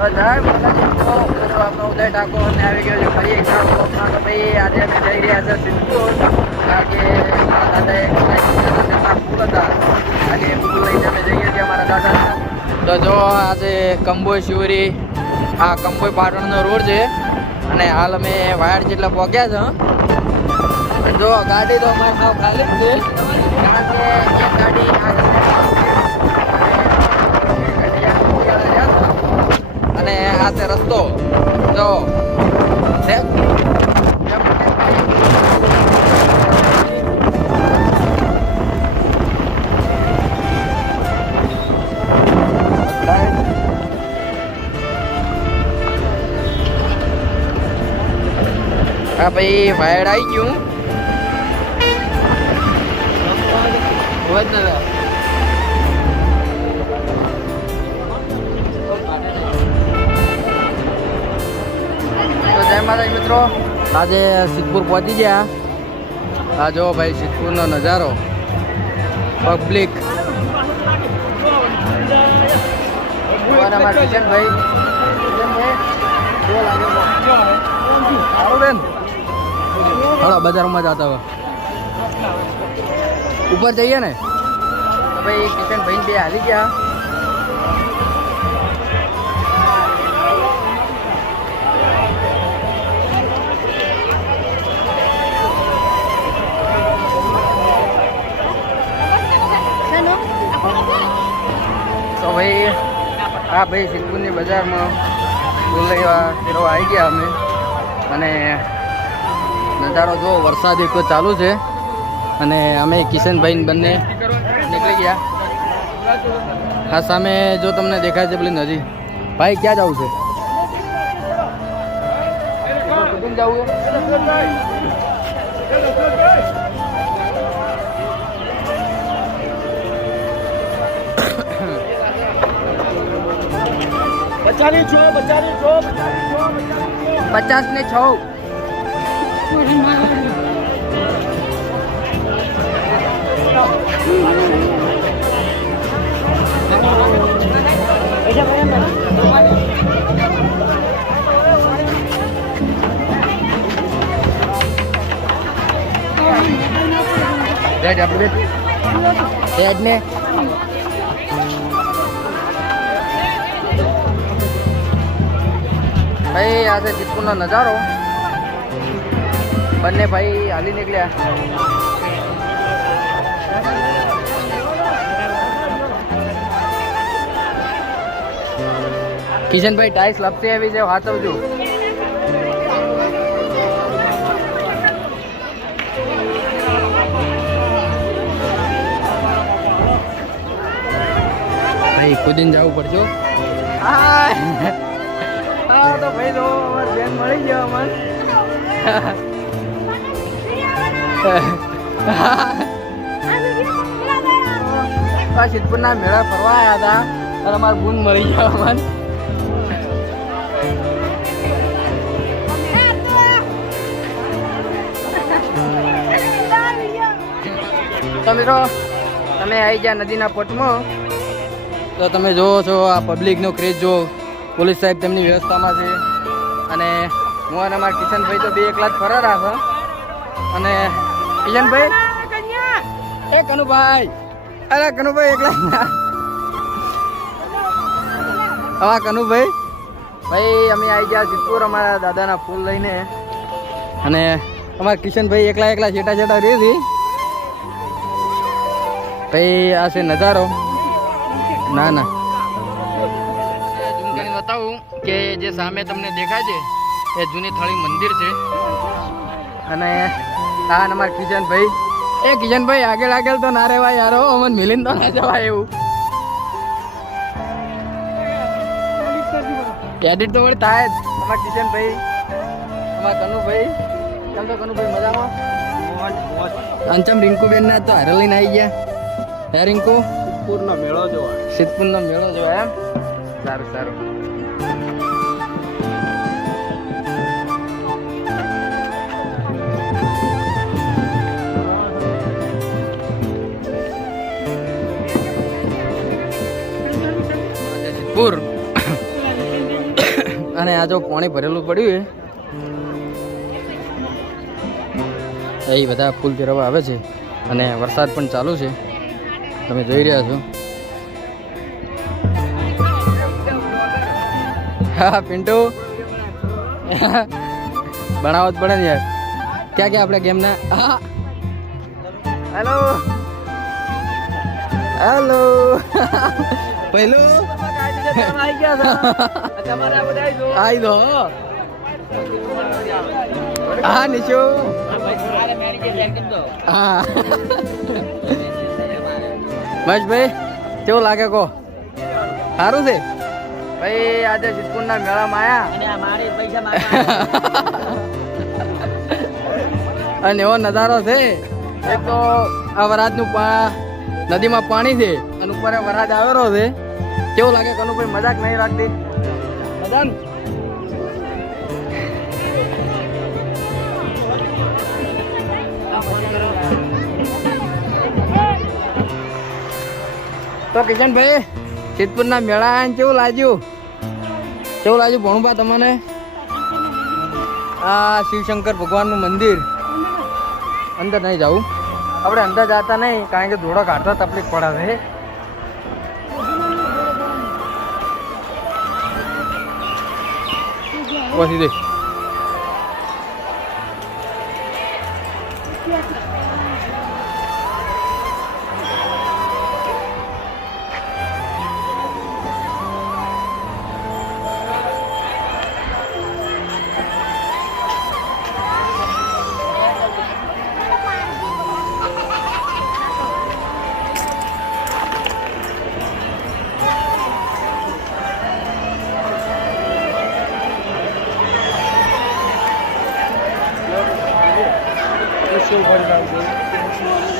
તો જય માતાજી મિત્રો, આપણો ઉદય ઠાકોર અને આવી ગયો છે ફરી એક બ્લોગમાં. તો ભાઈ આજે અમે જઈ રહ્યા છે સિદ્ધપુર, કારણ કે મારા દાદાએ ફૂલ હતા. આજે ફૂલ લઈને અમે જઈએ છીએ અમારા દાદાના. તો જો આજે કંબોઈ શિવરી, આ કંબોઈ પાટણનો રોડ છે અને હાલ અમે વાયડ જેટલા પહોંચ્યા છે. જો ગાડી તો અમારે સાવ ખાલી જ છે, કારણ કે એક ગાડી અને આ છે રસ્તો. જો હા ભાઈ વાયડ આવી ગયું. જય માતાજી મિત્રો, આજે સિદ્ધપુર પહોંચી ગયા. આ જો ભાઈ સિદ્ધપુરનો નજારો, પબ્લિક કિશનભાઈ બેન હલો બજારમાં જતા હવે ઉપર જઈએ ને. તો ભાઈ કિશનભાઈ બે હાલી ગયા. તો ભાઈ હા ભાઈ સિદ્ધપુરની બજારમાં ફૂલ લેવા ફેરવા આવી ગયા અમે. અને નજારો જો વરસાદ એક ચાલુ છે અને અમે કિશનભાઈ બંને નીકળી ગયા. આ સામે જો તમને દેખાય છે પેલી નદી. ભાઈ ક્યાં જવું છે? જવું પચાસ ને 6 ને ભાઈ આ છે સિદ્ધપુરનો નજારો. બંને ભાઈ હાલી નીકળ્યા. કિશનભાઈ ટાઈસ લપસી આવી છે, વાંચવજો. ભાઈ કુદીને જવું પડશે. હા તો ભાઈ તો અમારે બેન મળી ગયો અમને. સિદ્ધપુરના મેળા ફરવા આવ્યા હતા અને અમારા બૂન મળી ગયા અમને. તો મિત્રો તમે આવી ગયા નદીના પટમાં. તો તમે જોવો છો આ પબ્લિકનો ક્રેઝ જો. પોલીસ સાહેબ તેમની વ્યવસ્થામાં છે અને હું અને અમારા કિશનભાઈ તો બે એકલા જ ફરારા છે. અને કિશનભાઈ એ કનુભાઈ, અરે કનુભાઈ એકલા હા કનુભાઈ ભાઈ અમે આવી ગયા સિદ્ધપુર અમારા દાદાના ફૂલ લઈને. અને અમારા કિશનભાઈ એકલા એકલા છેટા છેટા રહી હતી. ભાઈ આ છે નજારો. ના ના બતાવું કે જે સામે તમને દેખાય છે એ જૂની થાળી મંદિર છે. અને આ અમારા કિશનભાઈ, એ કિશનભાઈ આગળ આગળ તો ના રહેવાય યારો, અમને મિલીને તો ના જવાય એવું. એડિટ તો વળી થાય જ. અમારા કિશનભાઈ, અમારા કનુભાઈ, કેમ તો કનુભાઈ મજામાં? અંચમ રિંકુબેન ના તો હારે લઈને આવી ગયા. હે રિંકુ? સિદ્ધપુરનો મેળો જોવા. સિદ્ધપુરનો મેળો જોવા એમ? સારું સારું. સિદ્ધપુર અને આ જો પાણી ભરેલું પડ્યું છે એ બધા ફૂલ ફેરવવા આવે છે અને વરસાદ પણ ચાલુ છે તમે જોઈ રહ્યા છો. હા પિન્ટુ બનાવો જ પડે ને યાર. ક્યાં ક્યાં આપણે ગેમના હેલો હેલો પહેલું આવી દો હા નિશુ હા મહેશભાઈ કેવું લાગે કહો? સારું છે ભાઈ. આજે સિદ્ધપુરના મેળામાં આયા અને એવો નજારો છે. એક તો આ વરાજનું નદીમાં પાણી છે અને ઉપર વરાજ આવેલો છે. કેવું લાગે કનુભાઈ? મજાક નહીં લાગતી? મજા ને? તો કિશનભાઈ સિદ્ધપુરના મેળા કેવું લાગ્યું? કેવું લાગ્યું ભણુભા તમને? આ શિવશંકર ભગવાનનું મંદિર. અંદર નહીં જવું આપણે, અંદર જતા નહીં કારણ કે ધોળો કાઢતા તકલીફ પડે છે. પછી દે શું કરી